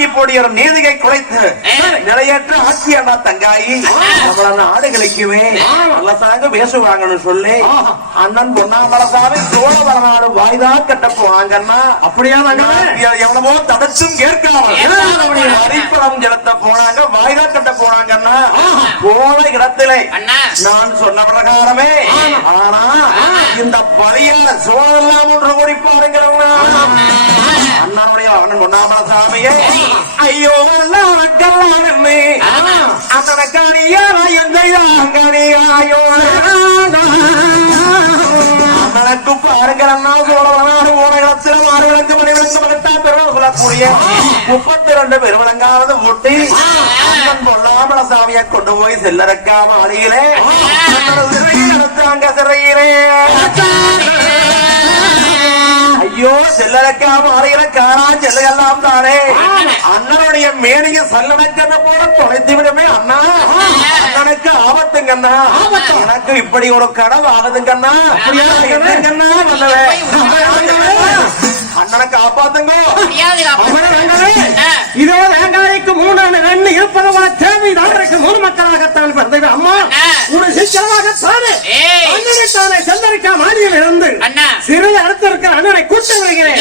வாங்கி போடிய நீதியை குறைத்து நிலையற்ற ஆட்சி அண்ணா தங்காயி நம்மள நாடுகளுக்குமே நல்ல தாங்க பேசுவாங்கன்னு சொல்லி அண்ணன் பொன்னாமலசாமி சோழவரநாடு வாய்தா கட்ட போனாங்கன்னா அப்படியா எவ்வளவோ தடச்சும் கேட்காமல் அரிப்படம் செலுத்த போனாங்க வாய்தா கட்ட போனாங்கன்னா போன இடத்திலே நான் சொன்ன பிரகாரமே ஆனா இந்த பழைய சோழெல்லாம் ஒன்று கூடி பாருங்க அண்ணனுடைய அண்ணன் பொன்னாமலசாமியே ஐயோ அண்ணனுக்கு பாருங்க அண்ணா சோழவரநாடு போன இடத்துல மாறுகளுக்கு மணிகளுக்கு மகத்தா பெருவம் சொல்லக்கூடிய 32 பெருவளங்காவது ஊட்டி அண்ணன் பொன்னாமலசாமியை கொண்டு போய் செல்லறக்காம அணியிலே நடத்தாங்க சிறையிலே ஐயோ செல்லறக்காம அறையில காணா செல்லையெல்லாம் தானே அண்ணனுடைய மேனிய சல்லடக்கண்ண போல தொலைத்து விடுமே அண்ணா அண்ணனுக்கு ஆபத்துங்கண்ணா எனக்கு இப்படி ஒரு கனவு ஆகுதுங்கண்ணா அண்ணனை காப்பாத்துங்க இதோ தேங்காய்க்கு 3 இருப்பதா தேவைதான் 3 மக்களாகத்தான் பிறந்தது அம்மா ஒரு சிக்கலாகத்தானே அண்ணனை தானே செல்லரிக்கா மாடியில் இருந்து சிறு அடுத்து இருக்கிற அண்ணனை கூட்டம் வருகிறேன்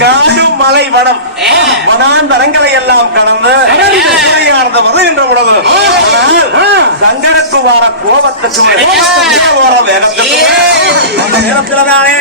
காடும் மலை வனம் வனாந்தரங்களை எல்லாம் கடந்து வருகின்ற உணவு சங்கரக்கு வார கோபத்துக்கு வர வேகத்துக்கு அந்த நேரத்தில் தானே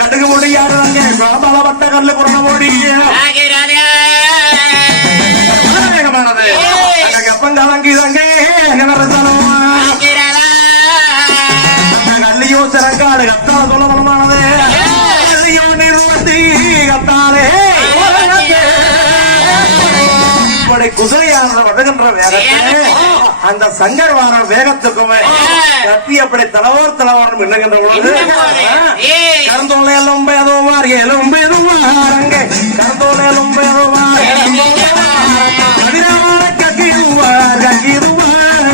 கடுகு முடியாடுறாங்க பட்டகல்ல புறண ஓடி எப்பங்காலங்கிதாங்க கல்லியோ சிறங்காடு கத்தால சொல்ல பலமானது கல்லியோ நிறுவத்தி கத்தாலே குதிரையான வருகின்ற வேகத்திலே அந்த சங்கர் வார வேகத்துக்குமே கத்தி அப்படி தலைவர் மின்னுகின்ற பொழுது கருந்தோலை எலும்பு எதுவார் எலும்பு எதுவாரங்க கருந்தோலை எலும்பு எதுவார் அதிரமான கக்கிடுவார் கக்கிடுவார்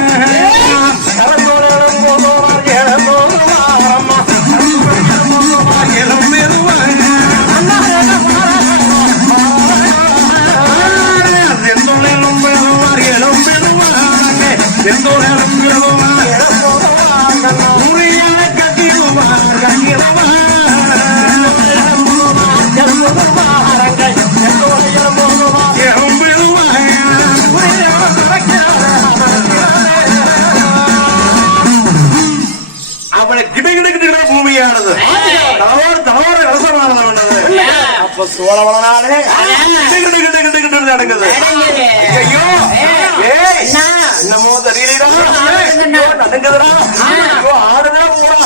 கருந்தோலை எலும்பு எதுவார் அப்ப சோழவளனாலே நடக்குது. ஐயோ ஏய் என்னமோ தெரியலடா, நடக்குதுடா, ஆடுதா போறா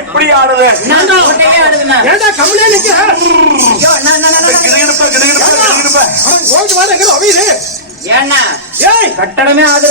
இப்படி ஆடுது. ஏண்டா கம்முனே நிக்க? கட்டடமே ஆகுது.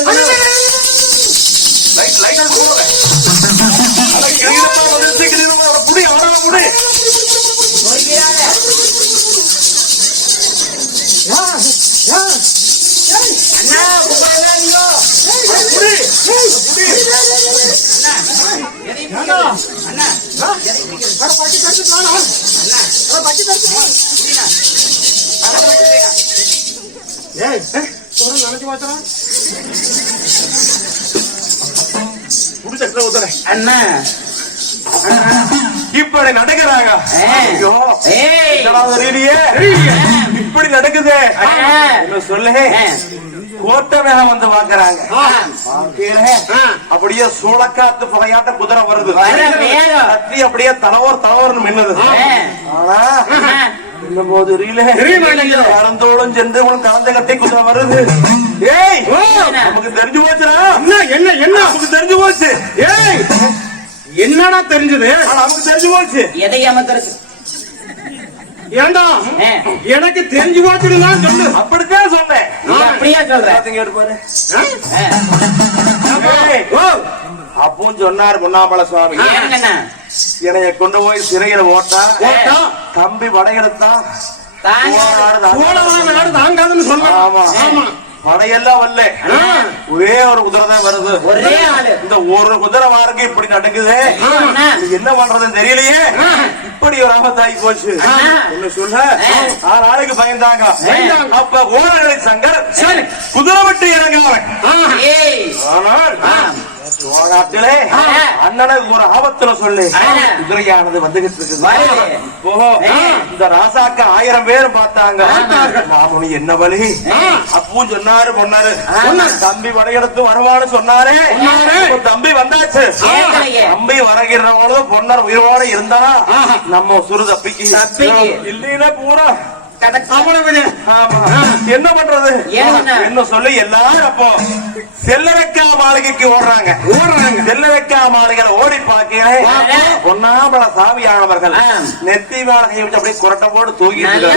அண்ணா இப்படி நடக்கிறாங்க. ஐயோ இப்படி நடக்குது சொல்லு. கோட்டை மேல வந்து பாக்குறாங்க. அப்படியே சூளக்காத்து புகையாட்ட குதிரை வருது. கத்தி அப்படியே தலவர் மின்னுது. ஆனா இந்த போது கலந்தோடும் சென்று கலந்த கட்டி குதிரை வருது. ஏய் நமக்கு தெரிஞ்சு போச்சுடா. என்ன என்ன நமக்கு தெரிஞ்சு போச்சு. ஏய் என்னடா தெரிஞ்சது? நமக்கு தெரிஞ்சு போச்சு. எதை அமர்த்தருக்கு? ஏண்டா எனக்கு தெரிஞ்சு போச்சுன்னு சொல்லு. அப்படித்தான் சொன்னேன். அப்படியா சொல்ற? எடுப்பாரு. அப்பவும் சொன்னார் பொன்னாமல சுவாமி, என்னைய கொண்டு போய் சிறையில ஓட்டா தம்பி படையெடுத்தான் தாங்காதுன்னு சொன்ன. படையெல்லாம் வரல, ஒரே ஒரு குதிரை தான் வருது. ஒரே ஆளு. இந்த ஒரு குதிரை வாருக்கு இப்படி நடக்குது, என்ன பண்றதுன்னு தெரியலையே. இப்படி ஒரு ஆபத்தாகி போச்சு. சொல்ல 6 நாளைக்கு பயந்தாங்க. அப்ப ஓரங்களை சங்கர் குதிரை விட்டு இறங்குவாங்க. ஆனால் நாட்டிலே அண்ணனுக்கு ஒரு ஆபத்துல சொல்லு, குதிரையானது வந்துகிட்டு இருக்குது. இந்த ராசாக்கு 1000 பேர் பார்த்தாங்க. நாம என்ன வழி? அப்பவும் சொன்னாரு பொன்னாரு, தம்பி படையெடுத்து வருவான்னு சொன்னாரே. தம்பி வந்தாச்சு. தம்பி வரகிறவங்களோ பொன்னர் உயிரோட இருந்தா நம்ம சுரு தப்பிக்கு இல்லைன்னா பூரா என்ன பண்றது என்ன சொல்லி எல்லாரும் அப்போ செல்லரக்கா மாளிகைக்கு ஓடுறாங்க. செல்லரக்கா மாளிகை ஓடி பார்க்கிறேன். பொன்னாமல சாமியானவர்கள் நெத்தி மாளிகை வச்சு அப்படியே குரட்டை போட்டு தூங்கிட்டு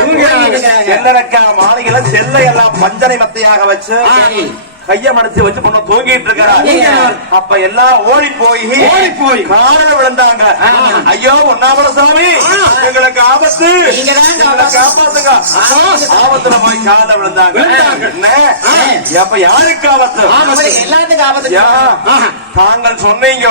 செல்லரக்கா மாளிகையில செல்லை எல்லாம் பஞ்சனை மத்தையாக வச்சு கைய மடிச்சு வச்சு பொண்ணு தூங்கிட்டு இருக்கிறாங்க. அப்ப எல்லாம் ஓடி போய் காலில் விழுந்தாங்க. ஐயோ பொன்னாமல சாமி, எங்களுக்கு ஆபத்து, காப்பாத்துங்க. ஆபத்துல போய் காலில் விழுந்தாங்க. அப்ப யாருக்கு ஆபத்து? எல்லாத்துக்கும் ஆபத்து. தாங்கள் சொன்னீங்க.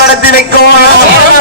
நடத்தி வைக்கும்